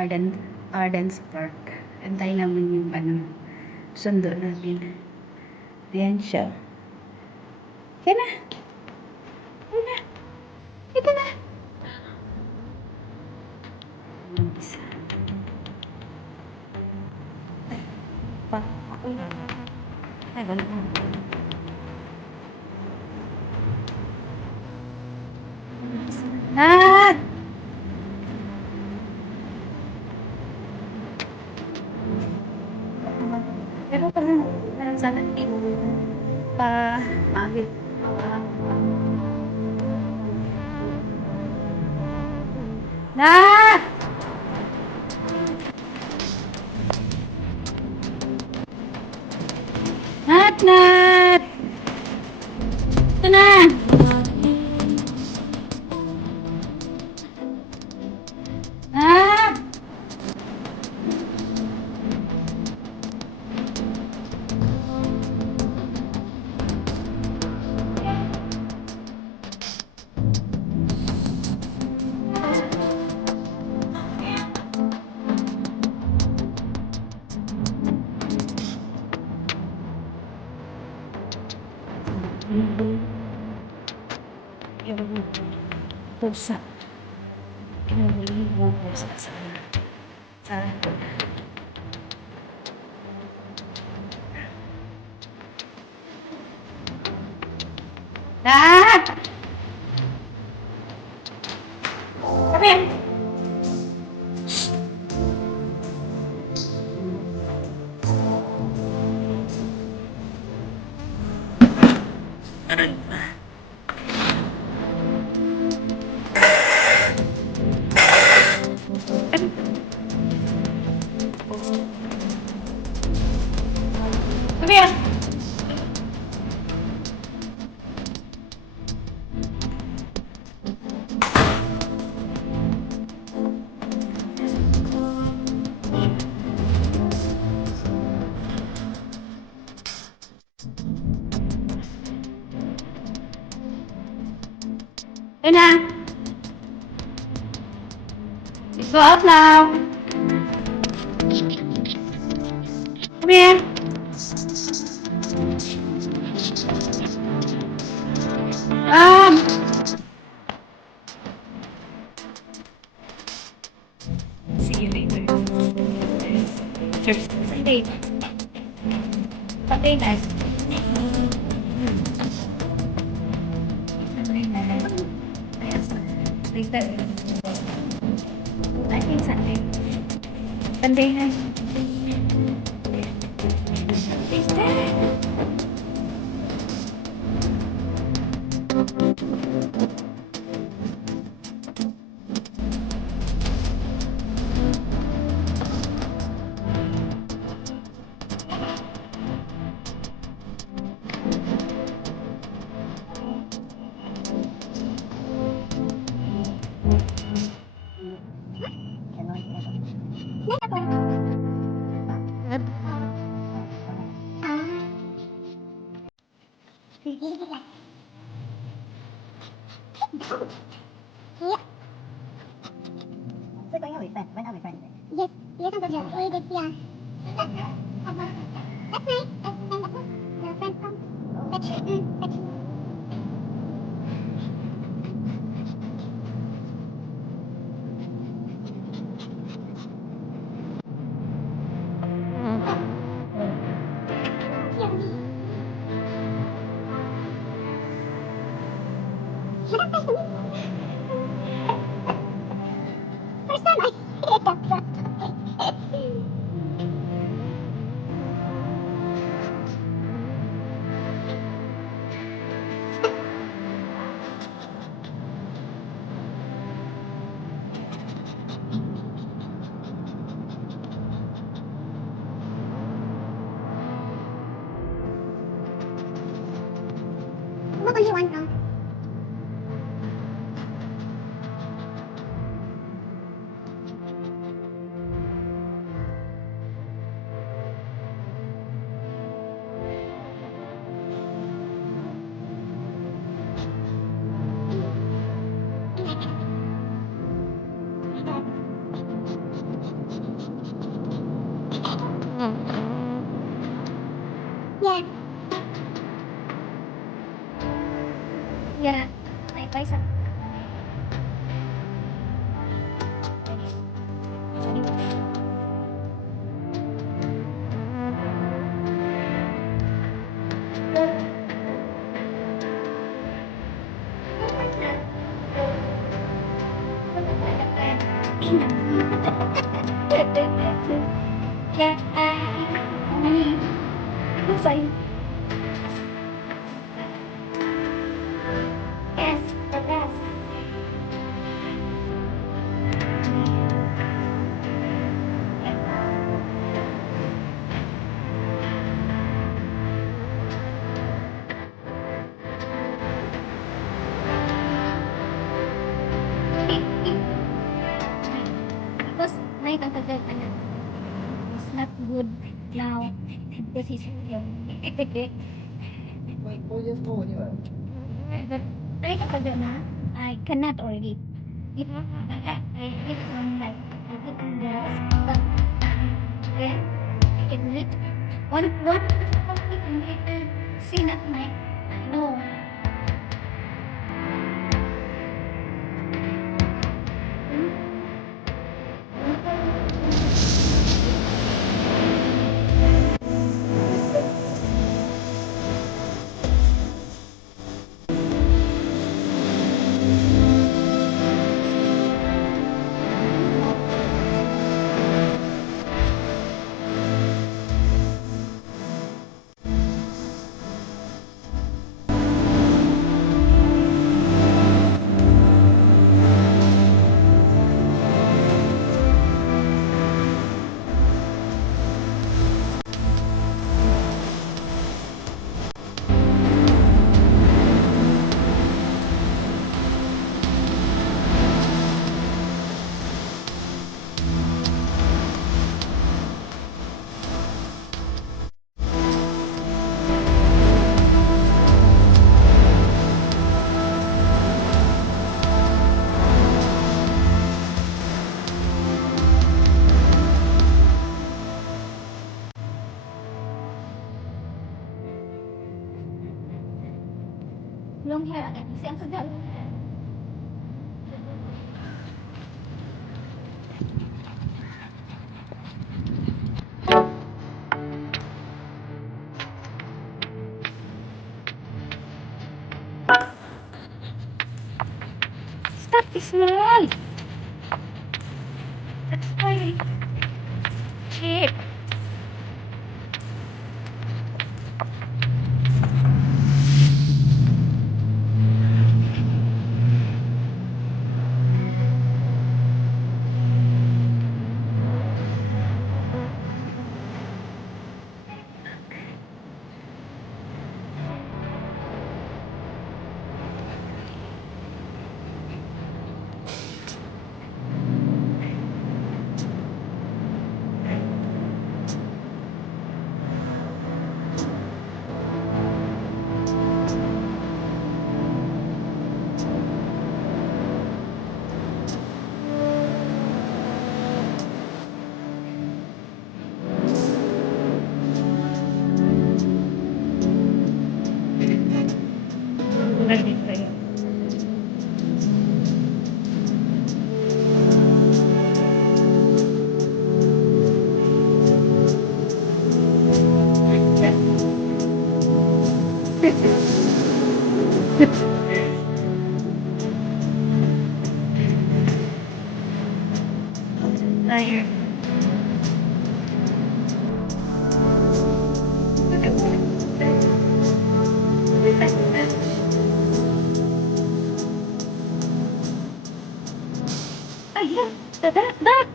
Arden's Park. Antay namin yung sundo namin. Ayan siya. Yan na. Yan na. Ito na. Isa. Ay, pa. Ay, ganun. Ah! Pero parang sana pangit. Nat! Nat! Ito na! Nat! Yung pusa. Kinahuli yung pusa sa Nat! Come here! Come here! Hey na! Let's go out now! Come here! See you later. Sunday. Sunday night. Sunday night. Later. I think Sunday. Sunday night. Later. Yes, yes, I'm going to read it, yeah. That's nice. That's your friend from... First time I hit that truck. What do you want now? size. Say yes, the best. Because my tatagay is not good now because he's young. But my tatagay na I cannot already. If I from like but then I can read one see not my no. Long hair again. Siang sudah long hair. Stop this small. That's why. Shit. Ayer. Ayan, that, Dad,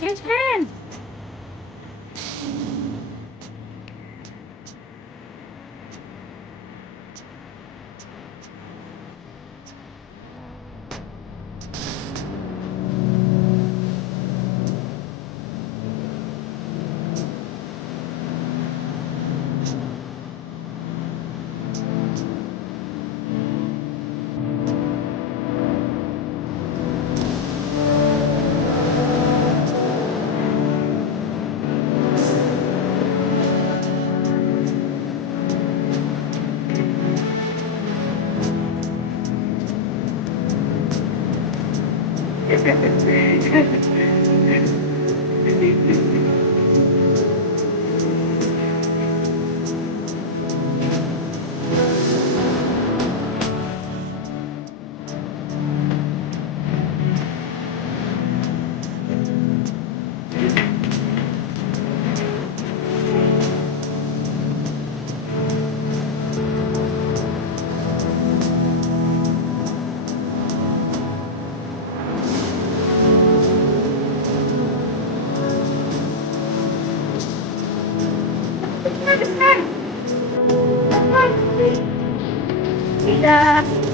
his hand. Tidak.